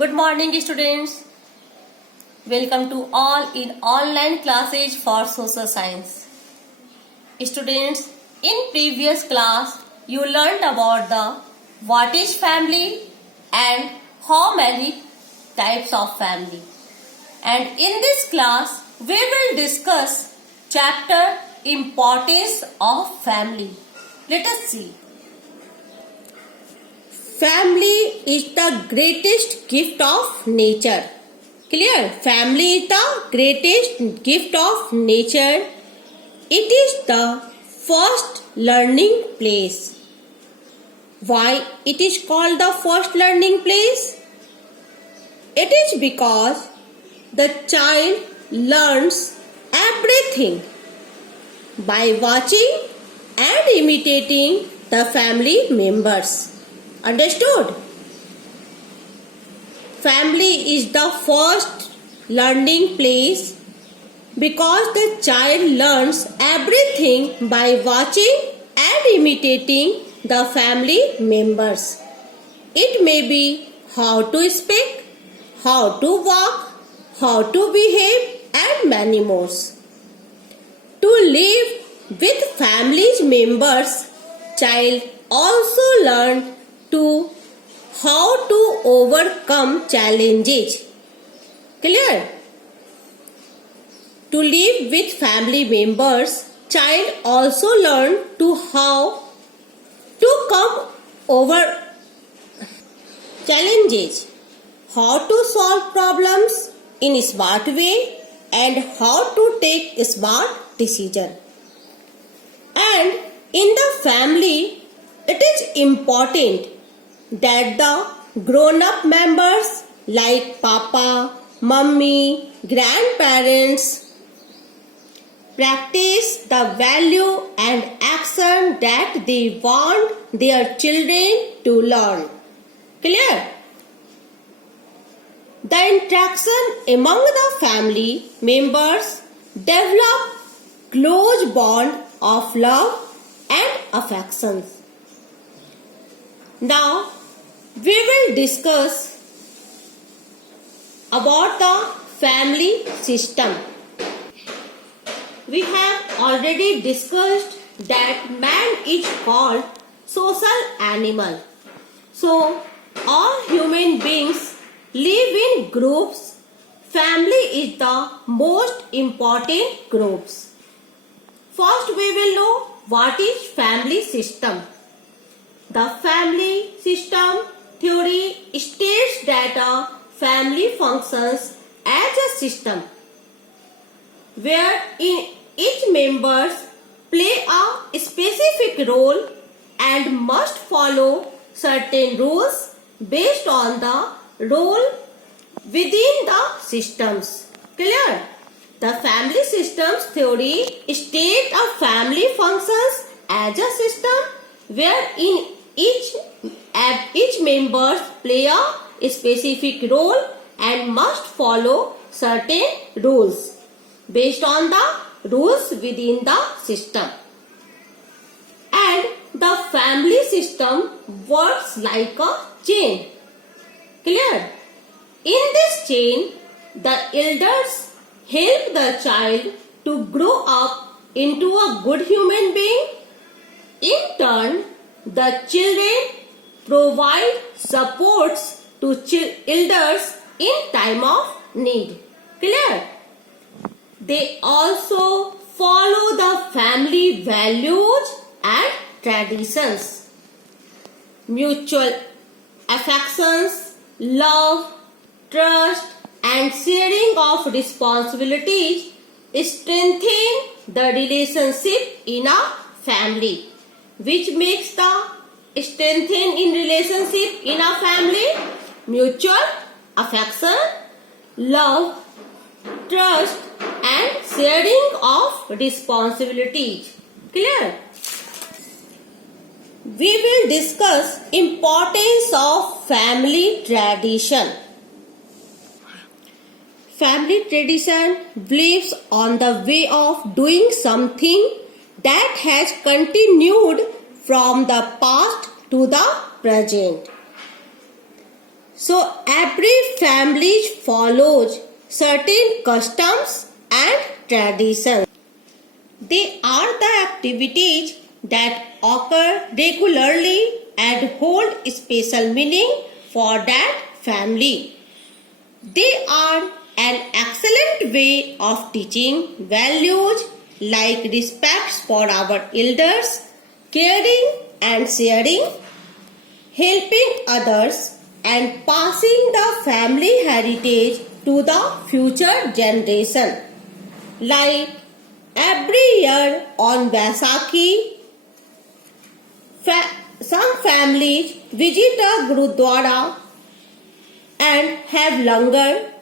Good morning students. Welcome to all in online classes for social science. Students, in previous class you learned about the what is family and how many types of family. And in this class we will discuss chapter importance of family. Let us see. Family is the greatest gift of nature. Clear? Family is the greatest gift of nature. It is the first learning place. Why it is called the first learning place? It is because the child learns everything by watching and imitating the family members. Understood? Family is the first learning place because the child learns everything by watching and imitating the family members. It may be how to speak, how to walk, how to behave and many more. To live with family members, child also learn to how to overcome challenges. Clear? To live with family members, child also learn to how to come over challenges, how to solve problems in a smart way and how to take a smart decision. And in the family, it is important that the grown-up members like Papa, Mummy, grandparents practice the value and action that they want their children to learn. Clear? The interaction among the family members develop close bond of love and affections. Now, we will discuss about the family system. We have already discussed that man is called social animal. So, all human beings live in groups. Family is the most important groups. First, we will know what is family system. The family system theory states that a family functions as a system where each members play a specific role and must follow certain rules based on the role within the systems. Clear? The family systems theory states a family functions as a system where each members play a specific role and must follow certain rules based on the rules within the system. And the family system works like a chain. Clear? In this chain, the elders help the child to grow up into a good human being. In turn, the children provide supports to elders in time of need. Clear? They also follow the family values and traditions. Mutual affections, love, trust and sharing of responsibilities strengthen the relationship in a family. Which makes the strengthen in relationship in a family? Mutual affection, love, trust and sharing of responsibilities. Clear? We will discuss importance of family tradition. Family tradition believes on the way of doing something that has continued from the past to the present. So every family follows certain customs and traditions. They are the activities that occur regularly and hold special meaning for that family. They are an excellent way of teaching values like respect for our elders, caring and sharing, helping others, and passing the family heritage to the future generation. Like every year on Vaisakhi, some families visit a Gurudwara and have langar.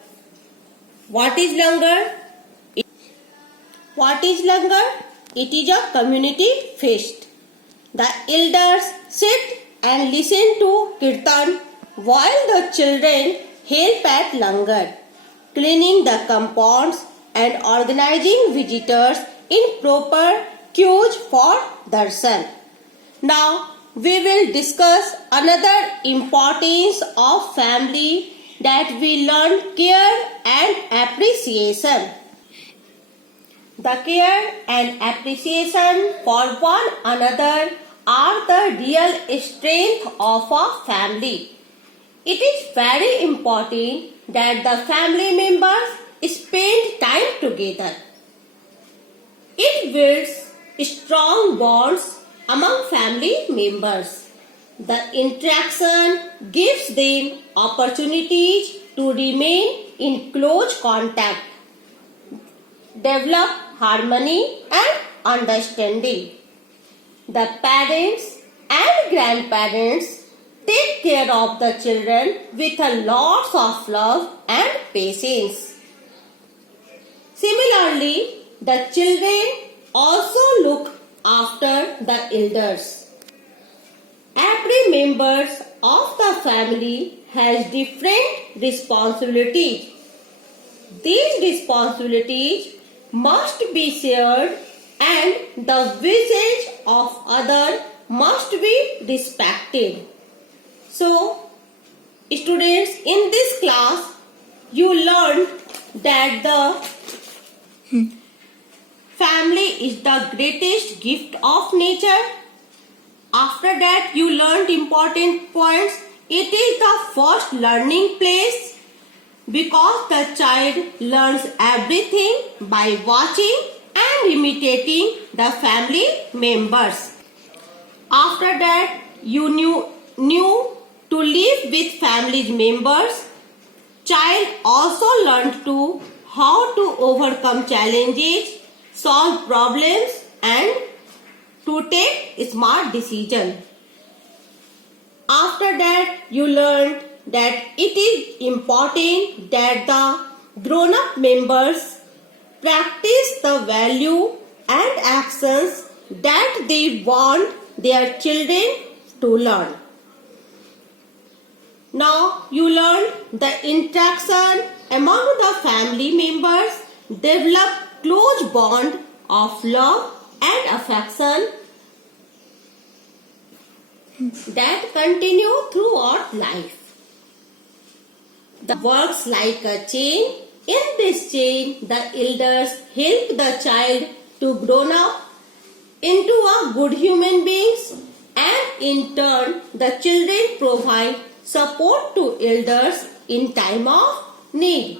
What is langar? What is langar? It is a community feast. The elders sit and listen to kirtan while the children help at langar, cleaning the compounds and organizing visitors in proper queues for darshan. Now we will discuss another importance of family, that we learn care and appreciation. The care and appreciation for one another are the real strength of a family. It is very important that the family members spend time together. It builds strong bonds among family members. The interaction gives them opportunities to remain in close contact, develop harmony and understanding. The parents and grandparents take care of the children with a lot of love and patience. Similarly, the children also look after the elders. Every member of the family has different responsibilities. These responsibilities must be shared and the wishes of others must be respected. So, students, in this class, you learned that the family is the greatest gift of nature. After that, you learned important points. It is the first learning place because the child learns everything by watching and imitating the family members. After that, you knew to live with family members. Child also learned to how to overcome challenges, solve problems and to take smart decisions. After that, you learned that it is important that the grown-up members practice the value and actions that they want their children to learn. Now you learn the interaction among the family members, develop close bond of love and affection that continue throughout life. The works like a chain. In this chain, the elders help the child to grow up into a good human beings, and in turn, the children provide support to elders in time of need.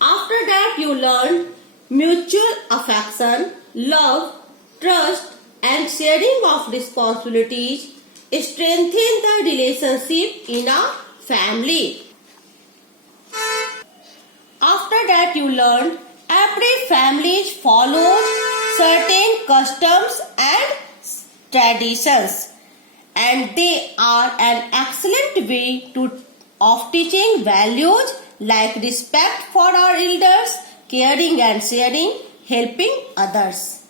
After that, you learn mutual affection, love, trust, and sharing of responsibilities strengthen the relationship in a family. After that, you learn every family follows certain customs and traditions, and they are an excellent way of teaching values like respect for our elders, caring and sharing, helping others.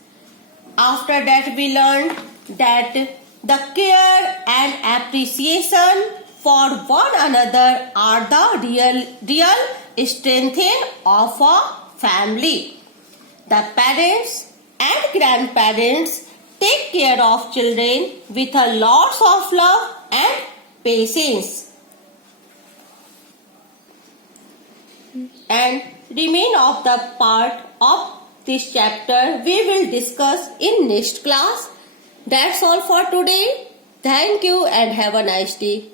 After that, we learned that the care and appreciation for one another are the real strength of a family. The parents and grandparents take care of children with a lot of love and patience. and remain of the part of this chapter we will discuss in next class. That's all for today. Thank you and have a nice day.